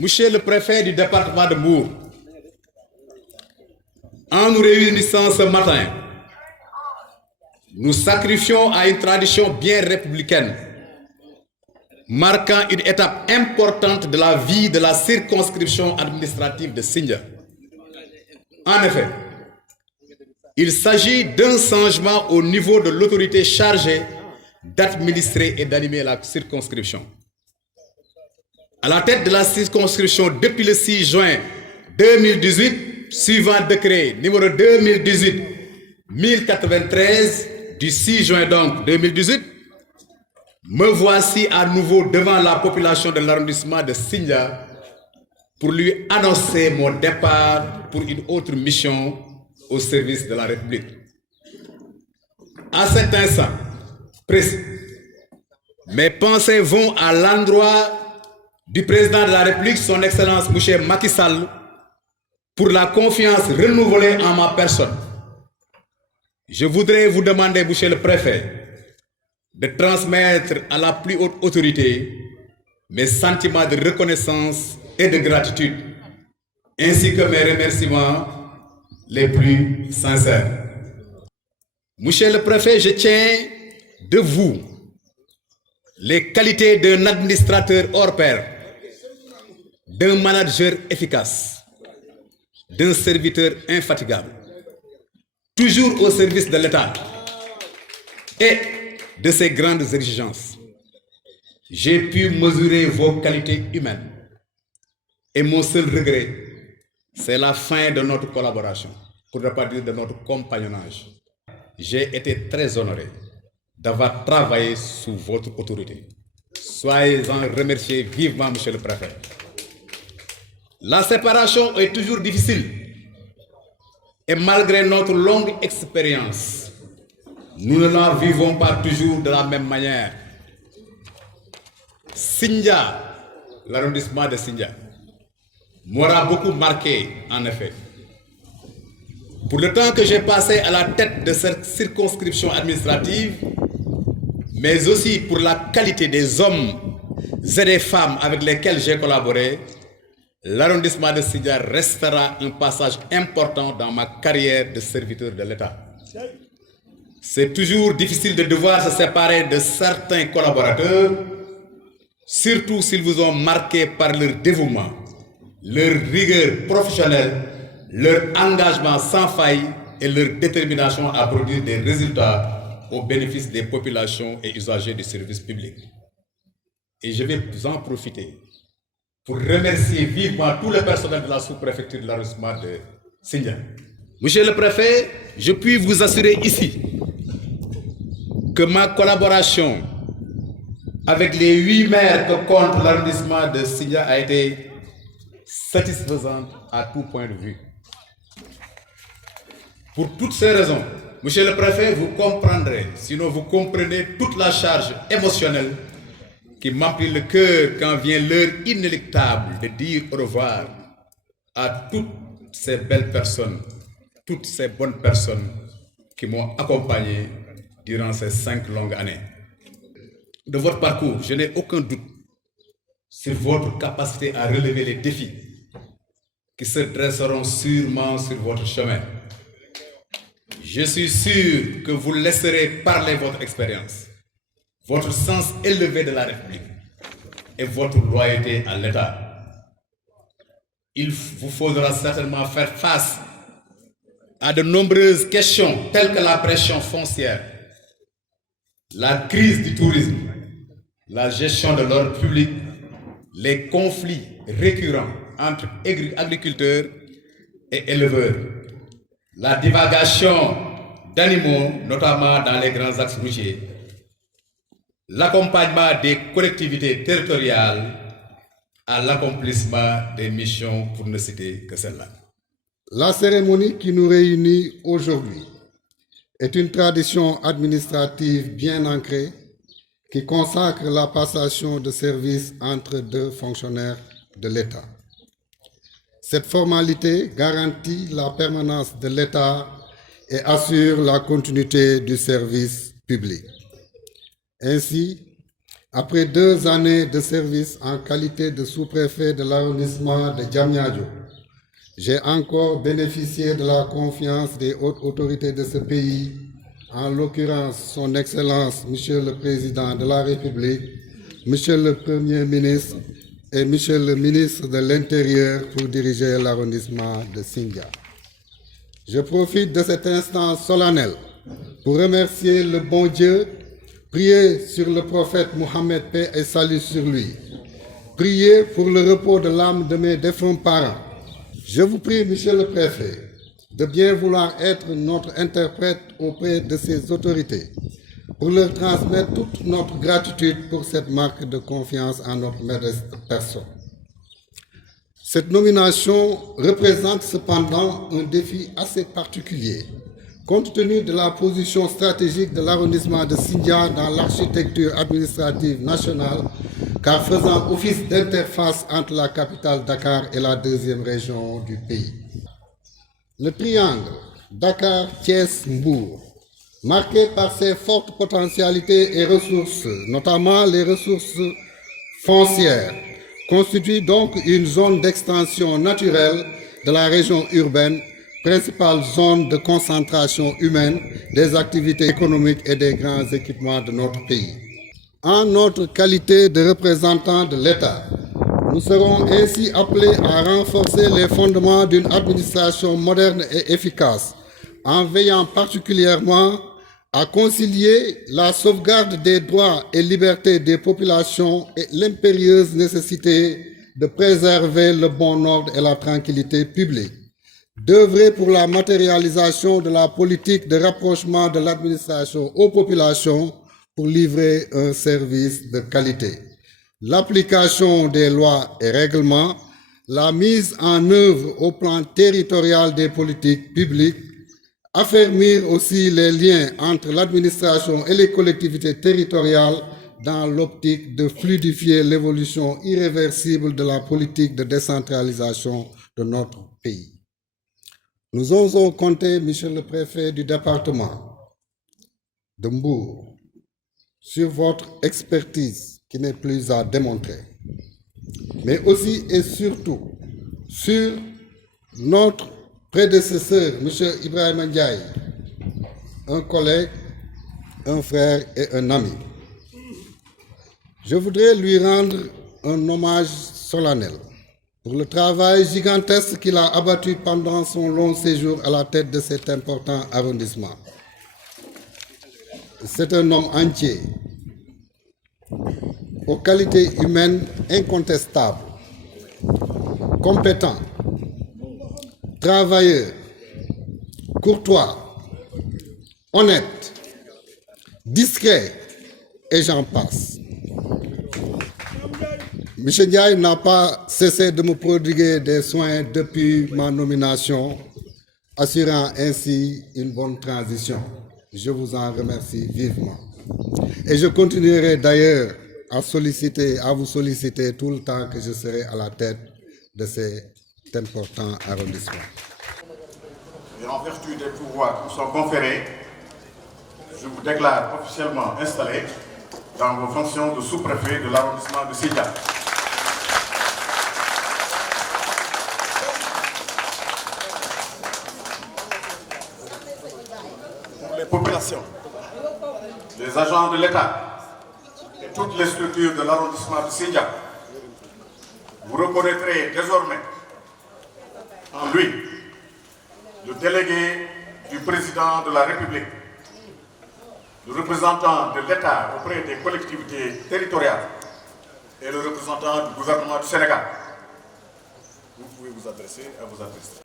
Monsieur le préfet du département de Mbour, en nous réunissant ce matin, nous sacrifions à une tradition bien républicaine, marquant une étape importante de la vie de la circonscription administrative de Sindia. En effet, il s'agit d'un changement au niveau de l'autorité chargée d'administrer et d'animer la circonscription. À la tête de la circonscription depuis le 6 juin 2018, suivant décret numéro 2018-1093 du 6 juin donc 2018, me voici à nouveau devant la population de l'arrondissement de Sindia pour lui annoncer mon départ pour une autre mission au service de la République. À cet instant précis, mes pensées vont à l'endroit du président de la République, son Excellence M. Macky Sall, pour la confiance renouvelée en ma personne. Je voudrais vous demander, Monsieur le Préfet, de transmettre à la plus haute autorité mes sentiments de reconnaissance et de gratitude, ainsi que mes remerciements les plus sincères. Monsieur le Préfet, je tiens de vous les qualités d'un administrateur hors pair, d'un manager efficace, d'un serviteur infatigable, toujours au service de l'État et de ses grandes exigences. J'ai pu mesurer vos qualités humaines et mon seul regret, c'est la fin de notre collaboration, pour ne pas dire de notre compagnonnage. J'ai été très honoré d'avoir travaillé sous votre autorité. Soyez-en remerciés vivement, Monsieur le Préfet. La séparation est toujours difficile et malgré notre longue expérience, nous ne la vivons pas toujours de la même manière. Sindia, l'arrondissement de Sindia, m'aura beaucoup marqué en effet. Pour le temps que j'ai passé à la tête de cette circonscription administrative, mais aussi pour la qualité des hommes et des femmes avec lesquels j'ai collaboré, l'arrondissement de Sindia restera un passage important dans ma carrière de serviteur de l'État. C'est toujours difficile de devoir se séparer de certains collaborateurs, surtout s'ils vous ont marqué par leur dévouement, leur rigueur professionnelle, leur engagement sans faille et leur détermination à produire des résultats au bénéfice des populations et usagers du service public. Et je vais vous en profiter pour remercier vivement tout le personnel de la sous-préfecture de l'arrondissement de Sindia. Monsieur le Préfet, je puis vous assurer ici que ma collaboration avec les 8 maires que compte l'arrondissement de Sindia a été satisfaisante à tout point de vue. Pour toutes ces raisons, Monsieur le Préfet, vous comprendrez, sinon vous comprenez toute la charge émotionnelle qui m'emplit le cœur quand vient l'heure inéluctable de dire au revoir à toutes ces belles personnes, toutes ces bonnes personnes qui m'ont accompagné durant ces 5 longues années. De votre parcours, je n'ai aucun doute sur votre capacité à relever les défis qui se dresseront sûrement sur votre chemin. Je suis sûr que vous laisserez parler votre expérience, votre sens élevé de la République et votre loyauté à l'État. Il vous faudra certainement faire face à de nombreuses questions telles que la pression foncière, la crise du tourisme, la gestion de l'ordre public, les conflits récurrents entre agriculteurs et éleveurs, la divagation d'animaux, notamment dans les grands axes routiers, l'accompagnement des collectivités territoriales à l'accomplissement des missions, pour ne citer que celle-là. La cérémonie qui nous réunit aujourd'hui est une tradition administrative bien ancrée qui consacre la passation de service entre 2 fonctionnaires de l'État. Cette formalité garantit la permanence de l'État et assure la continuité du service public. Ainsi, Après 2 années de service en qualité de sous-préfet de l'arrondissement de Diamniadio, j'ai encore bénéficié de la confiance des hautes autorités de ce pays, en l'occurrence son Excellence, Monsieur le Président de la République, Monsieur le Premier ministre et Monsieur le ministre de l'Intérieur pour diriger l'arrondissement de Sindia. Je profite de cet instant solennel pour remercier le bon Dieu, prier sur le prophète Mohammed, paix et salut sur lui, prier pour le repos de l'âme de mes défunts parents. Je vous prie, Monsieur le Préfet, de bien vouloir être notre interprète auprès de ces autorités pour leur transmettre toute notre gratitude pour cette marque de confiance en notre modeste personne. Cette nomination représente cependant un défi assez particulier, compte tenu de la position stratégique de l'arrondissement de Sindia dans l'architecture administrative nationale, car faisant office d'interface entre la capitale Dakar et la deuxième région du pays. Le triangle Dakar-Thiès-Mbour, marqué par ses fortes potentialités et ressources, notamment les ressources foncières, constitue donc une zone d'extension naturelle de la région urbaine, principale zone de concentration humaine des activités économiques et des grands équipements de notre pays. En notre qualité de représentants de l'État, nous serons ainsi appelés à renforcer les fondements d'une administration moderne et efficace, en veillant particulièrement à concilier la sauvegarde des droits et libertés des populations et l'impérieuse nécessité de préserver le bon ordre et la tranquillité publique, d'œuvrer pour la matérialisation de la politique de rapprochement de l'administration aux populations pour livrer un service de qualité. L'application des lois et règlements, la mise en œuvre au plan territorial des politiques publiques, affermir aussi les liens entre l'administration et les collectivités territoriales dans l'optique de fluidifier l'évolution irréversible de la politique de décentralisation de notre pays. Nous osons compter, Monsieur le Préfet du département de Mbour, sur votre expertise qui n'est plus à démontrer, mais aussi et surtout sur notre prédécesseur, M. Ibrahima Ndiaye, un collègue, un frère et un ami. Je voudrais lui rendre un hommage solennel pour le travail gigantesque qu'il a abattu pendant son long séjour à la tête de cet important arrondissement. C'est un homme entier, aux qualités humaines incontestables, compétent, travailleur, courtois, honnête, discret, et j'en passe. M. Ndiaye n'a pas cessé de me prodiguer des soins depuis ma nomination, assurant ainsi une bonne transition. Je vous en remercie vivement. Et je continuerai d'ailleurs à vous solliciter tout le temps que je serai à la tête de cet important arrondissement. Et en vertu des pouvoirs qui sont conférés, je vous déclare officiellement installé dans vos fonctions de sous-préfet de l'arrondissement de Sindia. Pour les populations, les agents de l'État et toutes les structures de l'arrondissement de Sindia, vous reconnaîtrez désormais en lui le délégué du président de la République, le représentant de l'État auprès des collectivités territoriales et le représentant du gouvernement du Sénégal. Vous pouvez vous adresser à vos adresses.